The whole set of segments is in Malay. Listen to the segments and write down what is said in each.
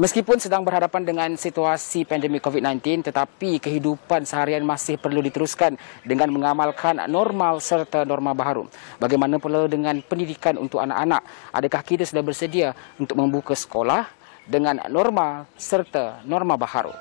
Meskipun sedang berhadapan dengan situasi pandemik COVID-19, tetapi kehidupan seharian masih perlu diteruskan dengan mengamalkan normal serta norma baharu. Bagaimana pula dengan pendidikan untuk anak-anak? Adakah kita sudah bersedia untuk membuka sekolah dengan normal serta norma baharu?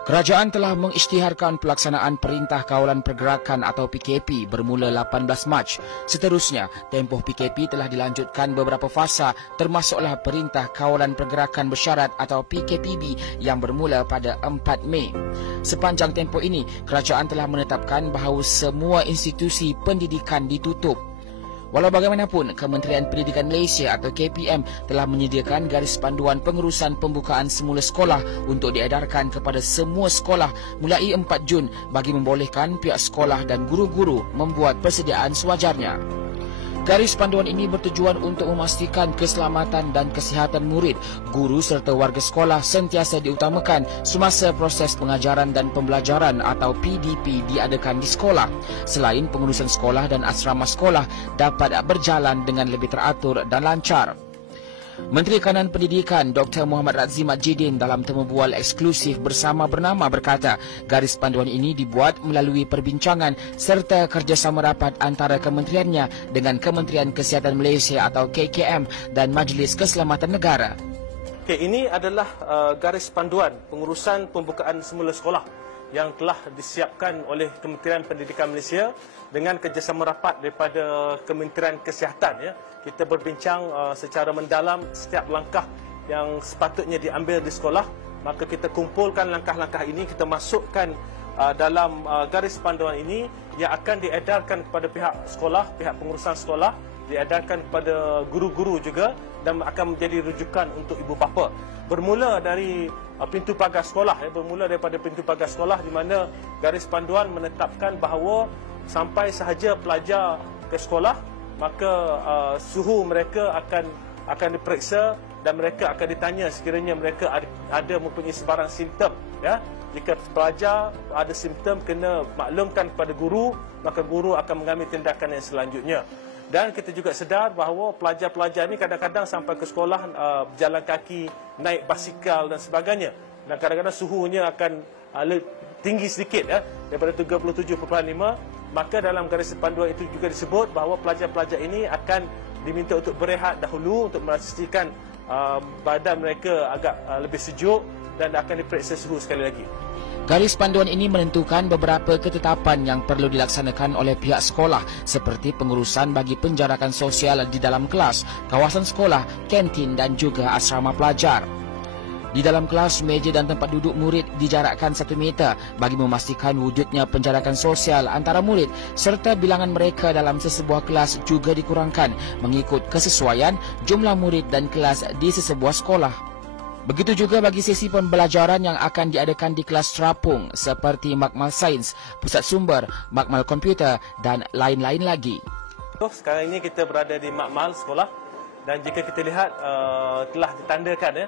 Kerajaan telah mengisytiharkan pelaksanaan Perintah Kawalan Pergerakan atau PKP bermula 18 Mac. Seterusnya, tempoh PKP telah dilanjutkan beberapa fasa termasuklah Perintah Kawalan Pergerakan Bersyarat atau PKPB yang bermula pada 4 Mei. Sepanjang tempoh ini, kerajaan telah menetapkan bahawa semua institusi pendidikan ditutup. Walau bagaimanapun, Kementerian Pendidikan Malaysia atau KPM telah menyediakan garis panduan pengurusan pembukaan semula sekolah untuk diedarkan kepada semua sekolah mulai 4 Jun bagi membolehkan pihak sekolah dan guru-guru membuat persediaan sewajarnya. Garis panduan ini bertujuan untuk memastikan keselamatan dan kesihatan murid, guru serta warga sekolah sentiasa diutamakan semasa proses pengajaran dan pembelajaran atau PDP diadakan di sekolah. Selain pengurusan sekolah dan asrama sekolah dapat berjalan dengan lebih teratur dan lancar. Menteri Kanan Pendidikan Dr. Muhammad Razzi Majidin dalam temu bual eksklusif bersama bernama berkata, garis panduan ini dibuat melalui perbincangan serta kerjasama rapat antara kementeriannya dengan Kementerian Kesihatan Malaysia atau KKM dan Majlis Keselamatan Negara. Ini adalah garis panduan pengurusan pembukaan semula sekolah yang telah disiapkan oleh Kementerian Pendidikan Malaysia dengan kerjasama rapat daripada Kementerian Kesihatan. Ya. Kita berbincang secara mendalam setiap langkah yang sepatutnya diambil di sekolah. Maka kita kumpulkan langkah-langkah ini, kita masukkan dalam garis panduan ini yang akan diedarkan kepada pihak sekolah, pihak pengurusan sekolah, diedarkan kepada guru-guru juga dan akan menjadi rujukan untuk ibu bapa. Bermula dari pintu pagar sekolah, bermula daripada pintu pagar sekolah di mana garis panduan menetapkan bahawa sampai sahaja pelajar ke sekolah, maka suhu mereka akan diperiksa dan mereka akan ditanya sekiranya mereka ada mempunyai sebarang simptom. Ya. Jika pelajar ada simptom, kena maklumkan kepada guru, maka guru akan mengambil tindakan yang selanjutnya. Dan kita juga sedar bahawa pelajar-pelajar ini kadang-kadang sampai ke sekolah berjalan kaki, naik basikal dan sebagainya. Dan kadang-kadang suhunya akan tinggi sedikit, ya, daripada 37.5. Maka dalam garis panduan itu juga disebut bahawa pelajar-pelajar ini akan diminta untuk berehat dahulu untuk memastikan badan mereka agak lebih sejuk dan akan diperiksa suhu sekali lagi. Garis panduan ini menentukan beberapa ketetapan yang perlu dilaksanakan oleh pihak sekolah seperti pengurusan bagi penjarakan sosial di dalam kelas, kawasan sekolah, kantin dan juga asrama pelajar. Di dalam kelas, meja dan tempat duduk murid dijarakkan 1 meter bagi memastikan wujudnya penjarakan sosial antara murid serta bilangan mereka dalam sesebuah kelas juga dikurangkan mengikut kesesuaian jumlah murid dan kelas di sesebuah sekolah. Begitu juga bagi sesi pembelajaran yang akan diadakan di kelas terapung seperti makmal sains, pusat sumber, makmal komputer dan lain-lain lagi. Sekarang ini kita berada di makmal sekolah dan jika kita lihat telah ditandakan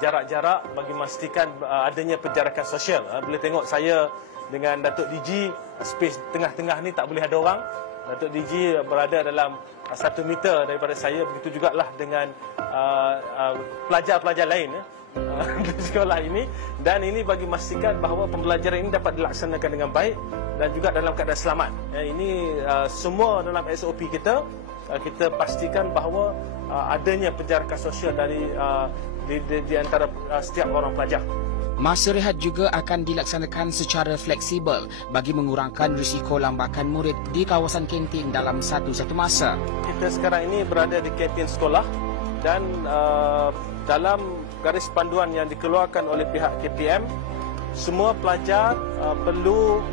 jarak-jarak bagi memastikan adanya penjarakan sosial. Boleh tengok saya dengan Datuk DG, space tengah-tengah ni tak boleh ada orang. Datuk DG berada dalam 1 meter daripada saya, begitu jugalah dengan pelajar-pelajar lain di sekolah ini, dan ini bagi memastikan bahawa pembelajaran ini dapat dilaksanakan dengan baik dan juga dalam keadaan selamat. Ini semua dalam SOP kita pastikan bahawa adanya penjarakan sosial di antara setiap orang pelajar. Masa rehat juga akan dilaksanakan secara fleksibel bagi mengurangkan risiko lambakan murid di kawasan kantin dalam satu masa. Kita sekarang ini berada di kantin sekolah dan dalam garis panduan yang dikeluarkan oleh pihak KPM, semua pelajar perlu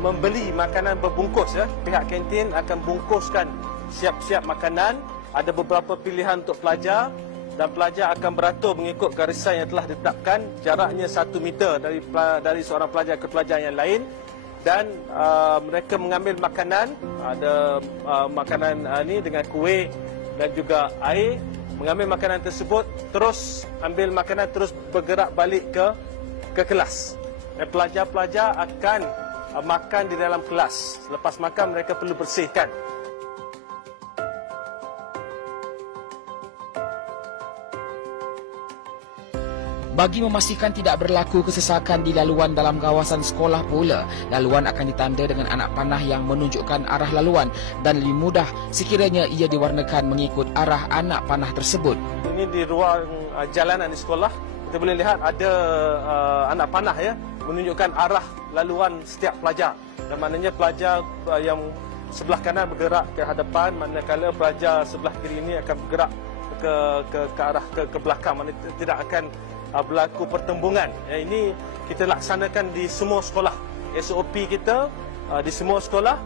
membeli makanan berbungkus. Ya. Pihak kantin akan bungkuskan siap-siap makanan. Ada beberapa pilihan untuk pelajar dan pelajar akan beratur mengikut garisan yang telah ditetapkan, jaraknya 1 meter dari seorang pelajar ke pelajar yang lain, dan mereka mengambil makanan, ada makanan ini dengan kuih dan juga air. Mengambil makanan tersebut, terus ambil makanan, terus bergerak balik ke kelas. Dan pelajar-pelajar akan makan di dalam kelas. Lepas makan mereka perlu bersihkan. Bagi memastikan tidak berlaku kesesakan di laluan dalam kawasan sekolah pula, laluan akan ditanda dengan anak panah yang menunjukkan arah laluan dan lebih mudah sekiranya ia diwarnakan mengikut arah anak panah tersebut. Ini di ruang jalanan di sekolah, kita boleh lihat ada anak panah ya, menunjukkan arah laluan setiap pelajar. Dan maknanya pelajar yang sebelah kanan bergerak ke hadapan, manakala pelajar sebelah kiri ini akan bergerak ke arah ke belakang, maknanya tidak akan berlaku pertembungan. Ini kita laksanakan di semua sekolah. SOP kita di semua sekolah.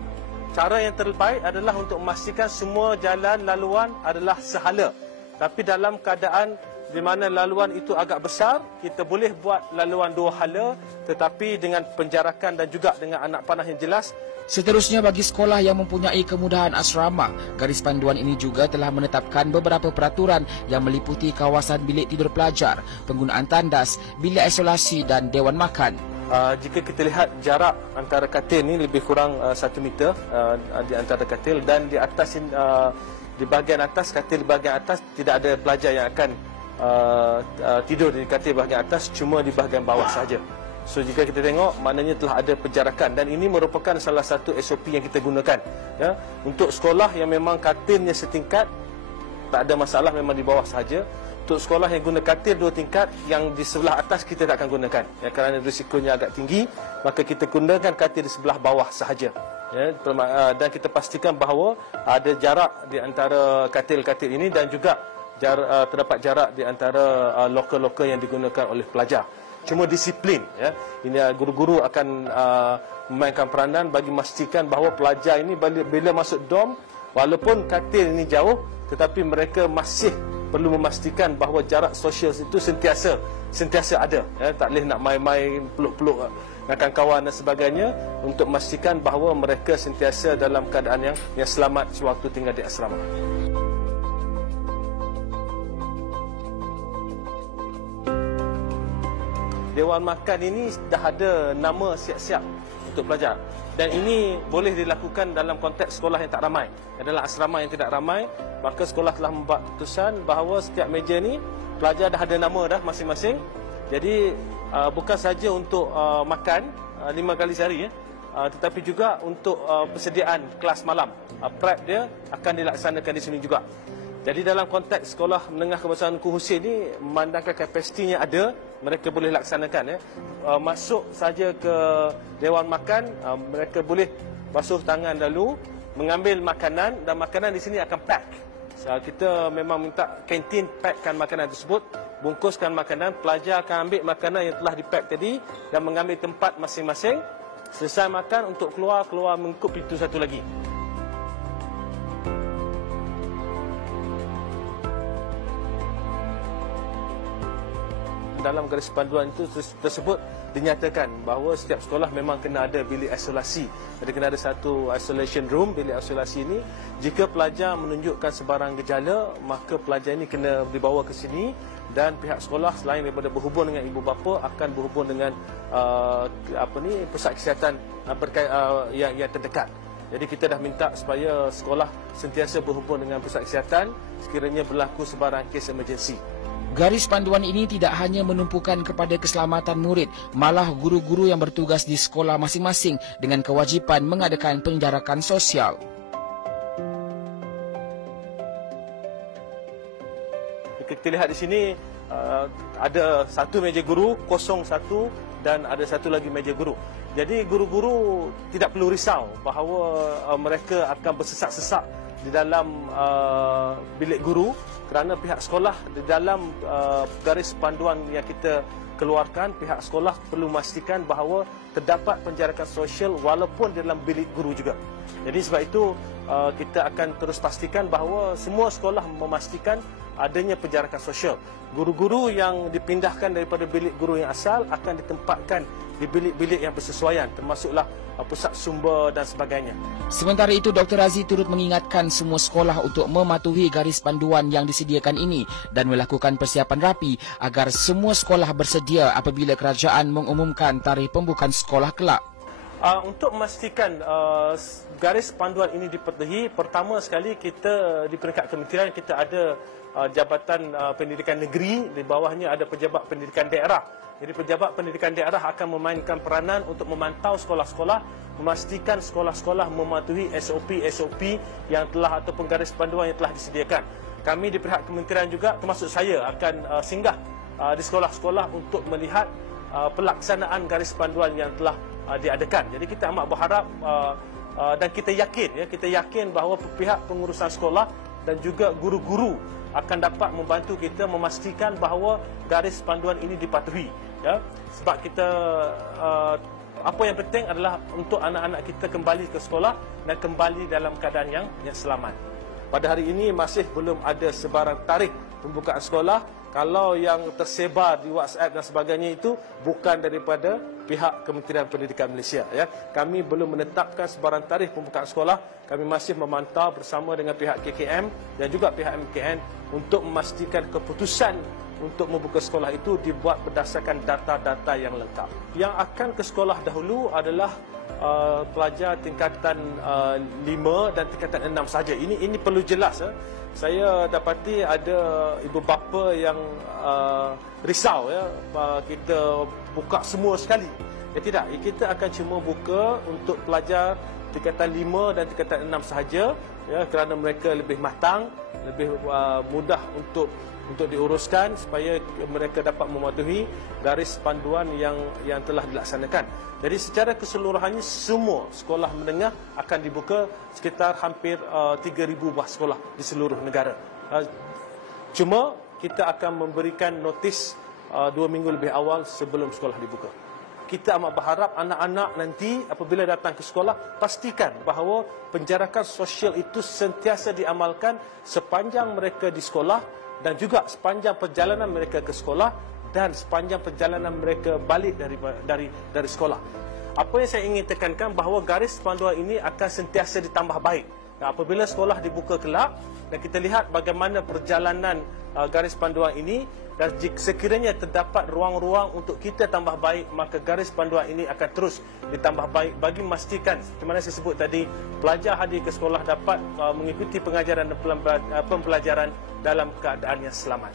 Cara yang terbaik adalah untuk memastikan semua jalan laluan adalah sehala. Tapi dalam keadaan di mana laluan itu agak besar, kita boleh buat laluan dua hala, tetapi dengan penjarakan dan juga dengan anak panah yang jelas. Seterusnya, bagi sekolah yang mempunyai kemudahan asrama, garis panduan ini juga telah menetapkan beberapa peraturan yang meliputi kawasan bilik tidur pelajar, penggunaan tandas, bilik isolasi dan dewan makan. Jika kita lihat jarak antara katil ini lebih kurang 1 meter di antara katil, dan di atas di bahagian atas, katil bahagian atas tidak ada pelajar yang akan tidur di katil bahagian atas, cuma di bahagian bawah saja. So jika kita tengok, maknanya telah ada penjarakan, dan ini merupakan salah satu SOP yang kita gunakan ya. Untuk sekolah yang memang katilnya setingkat, tak ada masalah, memang di bawah sahaja. Untuk sekolah yang guna katil 2 tingkat, yang di sebelah atas kita tak akan gunakan ya, kerana risikonya agak tinggi, maka kita gunakan katil di sebelah bawah sahaja ya. Dan kita pastikan bahawa ada jarak di antara katil-katil ini, dan juga terdapat jarak di antara loker-loker yang digunakan oleh pelajar. Cuma disiplin ya. Ini guru-guru akan memainkan peranan bagi memastikan bahawa pelajar ini bila masuk dom, walaupun katil ini jauh, tetapi mereka masih perlu memastikan bahawa jarak sosial itu sentiasa ada ya. Tak boleh nak main-main, peluk-peluk dengan kawan dan sebagainya, untuk memastikan bahawa mereka sentiasa dalam keadaan yang selamat sewaktu tinggal di asrama. Dewan makan ini dah ada nama siap-siap untuk pelajar, dan ini boleh dilakukan dalam konteks sekolah yang tak ramai. Adalah asrama yang tidak ramai, maka sekolah telah membuat keputusan bahawa setiap meja ni pelajar dah ada nama dah masing-masing. Jadi bukan saja untuk makan 5 kali sehari ya, tetapi juga untuk persediaan kelas malam, prep dia akan dilaksanakan di sini juga. Jadi dalam konteks sekolah menengah kebangsaan Tunku Husin ini, memandangkan kapasitinya ada, mereka boleh laksanakan ya. Masuk saja ke dewan makan, mereka boleh basuh tangan dulu, mengambil makanan, dan makanan di sini akan pack. Kita memang minta kantin packkan makanan tersebut, bungkuskan makanan, pelajar akan ambil makanan yang telah dipack tadi dan mengambil tempat masing-masing. Selesai makan, untuk keluar mengikut pintu satu lagi. Dalam garis panduan itu tersebut dinyatakan bahawa setiap sekolah memang kena ada bilik isolasi. Jadi kena ada satu isolation room, bilik isolasi ini. Jika pelajar menunjukkan sebarang gejala, maka pelajar ini kena dibawa ke sini, dan pihak sekolah selain daripada berhubung dengan ibu bapa, akan berhubung dengan pusat kesihatan yang terdekat. Jadi kita dah minta supaya sekolah sentiasa berhubung dengan pusat kesihatan sekiranya berlaku sebarang kes emergensi. Garis panduan ini tidak hanya menumpukan kepada keselamatan murid, malah guru-guru yang bertugas di sekolah masing-masing dengan kewajipan mengadakan penjarakan sosial. Kita lihat di sini ada satu meja guru, kosong satu, dan ada satu lagi meja guru. Jadi guru-guru tidak perlu risau bahawa mereka akan bersesak-sesak di dalam bilik guru, kerana pihak sekolah di dalam garis panduan yang kita keluarkan, pihak sekolah perlu memastikan bahawa terdapat penjarakan sosial walaupun dalam bilik guru juga. Jadi sebab itu kita akan terus pastikan bahawa semua sekolah memastikan adanya penjarakan sosial. Guru-guru yang dipindahkan daripada bilik guru yang asal akan ditempatkan di bilik-bilik yang bersesuaian, termasuklah pusat sumber dan sebagainya. Sementara itu, Dr. Razi turut mengingatkan semua sekolah untuk mematuhi garis panduan yang disediakan ini dan melakukan persiapan rapi agar semua sekolah bersedia apabila kerajaan mengumumkan tarikh pembukaan sekolah kelak. Untuk memastikan garis panduan ini dipatuhi, pertama sekali kita di peringkat kementerian kita ada Jabatan Pendidikan Negeri, di bawahnya ada Pejabat Pendidikan Daerah. Jadi Pejabat Pendidikan Daerah akan memainkan peranan untuk memantau sekolah-sekolah, memastikan sekolah-sekolah mematuhi SOP-SOP yang telah ataupun garis panduan yang telah disediakan. Kami di pihak kementerian juga, termasuk saya, akan singgah di sekolah-sekolah untuk melihat pelaksanaan garis panduan yang telah diadakan. Jadi kita amat berharap dan kita yakin bahawa pihak pengurusan sekolah dan juga guru-guru akan dapat membantu kita memastikan bahawa garis panduan ini dipatuhi, ya. Sebab kita apa yang penting adalah untuk anak-anak kita kembali ke sekolah dan kembali dalam keadaan yang selamat. Pada hari ini masih belum ada sebarang tarikh pembukaan sekolah. Kalau yang tersebar di WhatsApp dan sebagainya itu bukan daripada pihak Kementerian Pendidikan Malaysia, ya. Kami belum menetapkan sebarang tarikh pembukaan sekolah. Kami masih memantau bersama dengan pihak KKM dan juga pihak MKN untuk memastikan keputusan untuk membuka sekolah itu dibuat berdasarkan data-data yang lengkap. Yang akan ke sekolah dahulu adalah pelajar tingkatan 5 dan tingkatan 6 saja. Ini perlu jelas, ya. Saya dapati ada ibu bapa yang risau, ya, kita buka semua sekali. Ya tidak, kita akan cuma buka untuk pelajar tingkatan 5 dan tingkatan 6 sahaja, ya, kerana mereka lebih matang, lebih mudah untuk diuruskan supaya mereka dapat mematuhi garis panduan yang telah dilaksanakan. Jadi secara keseluruhannya semua sekolah menengah akan dibuka, sekitar hampir 3,000 buah sekolah di seluruh negara. Cuma kita akan memberikan notis 2 minggu lebih awal sebelum sekolah dibuka. Kita amat berharap anak-anak nanti apabila datang ke sekolah, pastikan bahawa penjarakan sosial itu sentiasa diamalkan sepanjang mereka di sekolah dan juga sepanjang perjalanan mereka ke sekolah dan sepanjang perjalanan mereka balik dari sekolah. Apa yang saya ingin tekankan bahawa garis panduan ini akan sentiasa ditambah baik. Apabila sekolah dibuka kelak dan kita lihat bagaimana perjalanan garis panduan ini, dan sekiranya terdapat ruang-ruang untuk kita tambah baik, maka garis panduan ini akan terus ditambah baik bagi memastikan, seperti mana saya sebut tadi, pelajar hadir ke sekolah dapat mengikuti pengajaran dan pembelajaran dalam keadaan yang selamat.